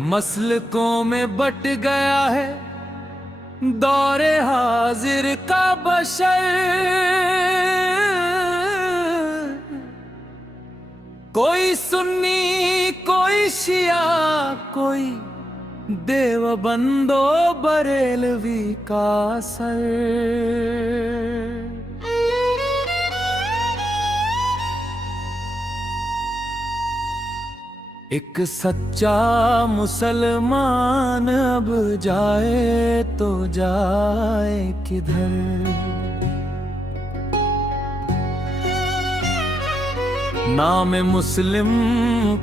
मसलकों में बट गया है दौरे हाजिर का बशर। कोई सुन्नी, कोई शिया, कोई देवबंदो बरेलवी का सर। एक सच्चा मुसलमान अब जाए तो जाए किधर। नाम मुस्लिम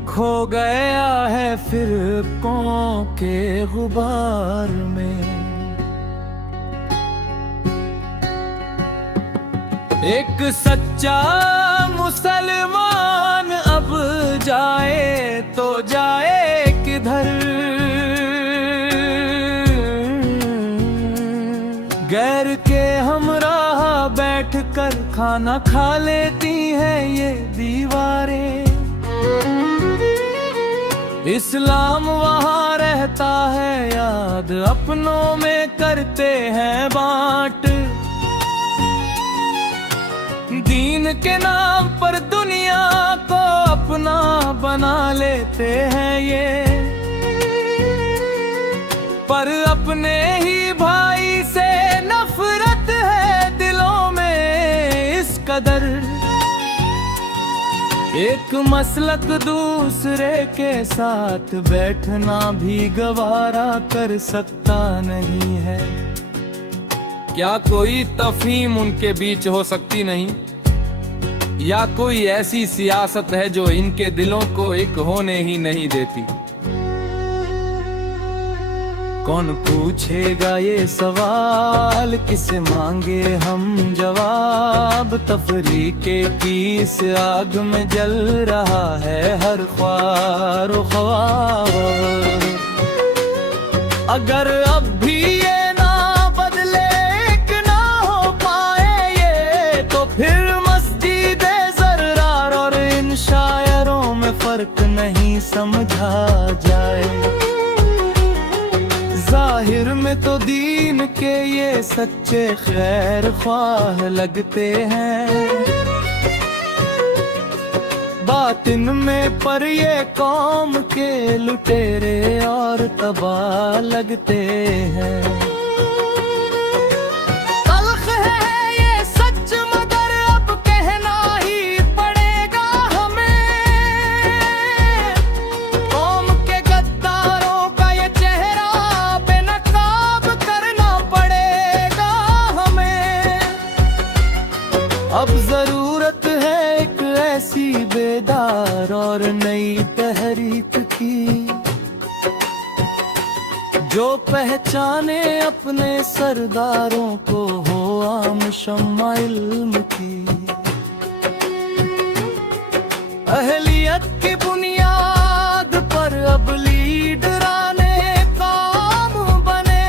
खो गया है फिरकों के गुबार में। एक सच्चा मुसलमान अब जाए तो जाए किधर। गैर के हमराह बैठकर खाना खा लेती हैं ये दीवारें। इस्लाम वहाँ रहता है याद, अपनों में करते हैं बांट। दीन के नाम पर दुनिया को अपना बना लेते हैं ये, पर अपने ही भाई से नफरत है दिलों में इस कदर। एक मसलक दूसरे के साथ बैठना भी गवारा कर सकता नहीं है। क्या कोई तफहीम उनके बीच हो सकती नहीं, या कोई ऐसी सियासत है जो इनके दिलों को एक होने ही नहीं देती। कौन पूछेगा ये सवाल, किसे मांगे हम जवाब। तफरीके की इस आग में जल रहा है हर ख्वार ख्वार। अगर अब भी ये ना बदले, एक ना हो पाए ये, तो फिर मस्जिदे ज़र्रार और इन शायरों में फर्क नहीं समझा जाए। जाहिर में तो दीन के ये सच्चे खैर ख्वाह लगते हैं, बातिन में पर ये कौम के लुटेरे और तबाह लगते हैं। तल्ख है ये सच मगर अब कहना ही पड़ेगा हमें। कौम के गद्दारों का ये चेहरा बेनकाब करना पड़ेगा हमें। अब जरूरत है एक ऐसी बेदार और नई तहरीक की, जो पहचाने अपने सरदारों को हो आम शम्मा इल्म की। अहलियत की बुनियाद पर अब लीडराने काम बने।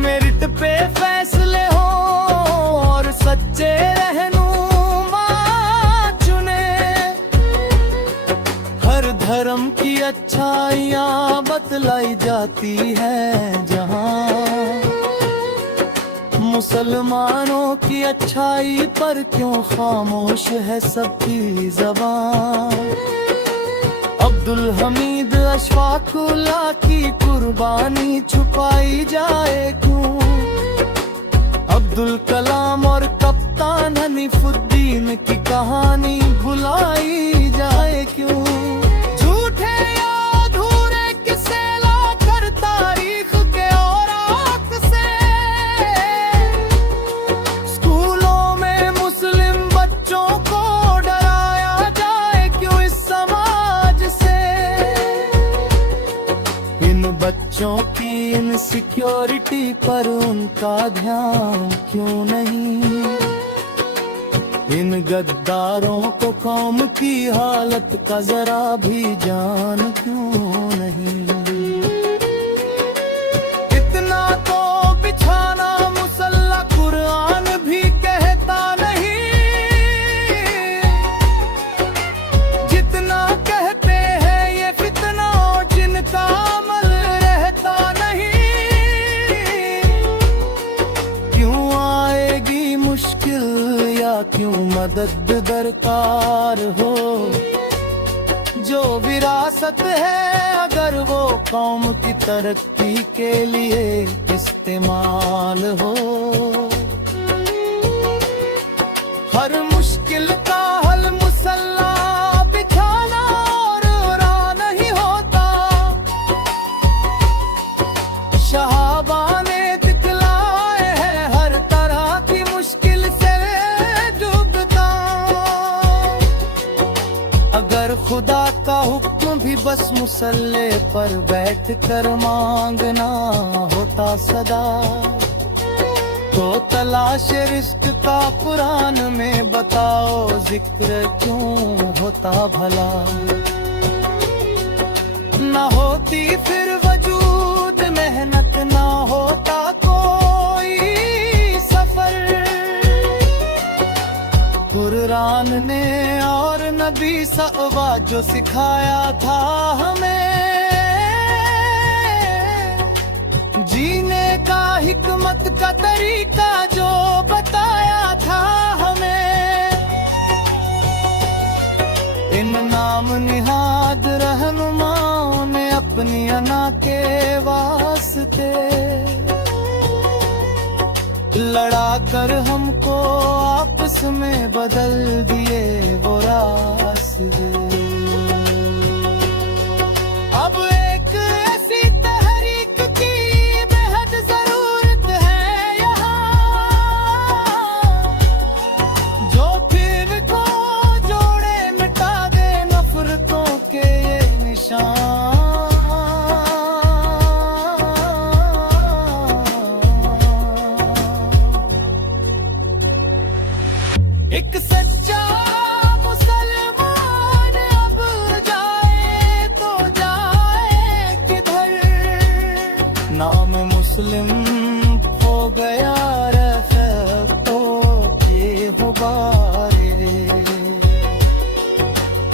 मेरिट पे फैसले हो और सच्चे रहनुमा चुने। हर धर्म की अच्छाइयाँ बतलाई जाती है जहाँ, मुसलमानों की अच्छाई पर क्यों खामोश है सबकी ज़बान। अब्दुल हमीद अशफाकुल्लाह की कुर्बानी छुपाई जाए क्यों। अब्दुल कलाम और कप्तान हनीफुद्दीन की कहानी भुलाई जाए क्यों। झूठे या अधूरे किस्से लाकर तारीख के औराक से स्कूलों में मुस्लिम बच्चों को डराया जाए क्यों इस समाज से। इन बच्चों की इनसिक्योरिटी पर उनका ध्यान क्यों नहीं। इन गद्दारों को कौम की हालत का जरा भी जान क्यों नहीं। इतना तो बिछाना मुसल्ला कुरान भी कहता नहीं, जितना कहते हैं ये फितना मदद दरकार हो। जो विरासत है अगर वो कौम की तरक्की के लिए इस्तेमाल हो। हर मुश्किल का हल मुसल्ला बिछाना और राह नहीं होता। शहाबा ने दिखलाए है हर तरह की मुश्किल से डूबता। अगर खुदा का हुक्म भी बस मुसल्ले पर बैठ कर मांगना होता सदा, तो तलाश रिस्क का कुरान में बताओ जिक्र क्यों होता भला। ना होती फिर वजूद मेहनत, ना होता कोई सफर। कुरान ने और नबी सअवा जो सिखाया था हमें, जीने का हिकमत का तरीका जो बताया था हमें। इन नाम निहाद रहनुमाओं ने अपनी अना के वास्ते लड़ा कर हमको आपस में बदल दिए वो रास्ते। अब एक ऐसी तहरीक की बेहद जरूरत है यहाँ, जो फिर को जोड़े मिटा दे नफरतों के ये निशान। एक सच्चा मुसलमान अब जाए तो जाए किधर। नाम मुस्लिम हो गया रफ़ तो बेहुबारे।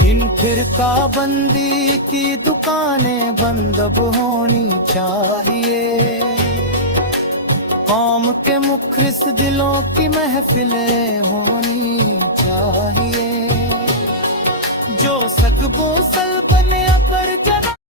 इन फिरका बंदी की दुकानें बंद अब होनी चाहिए। कौम के मुखरिस दिलों की महफिलें होनी चाहिए। जो सकबों सल्ब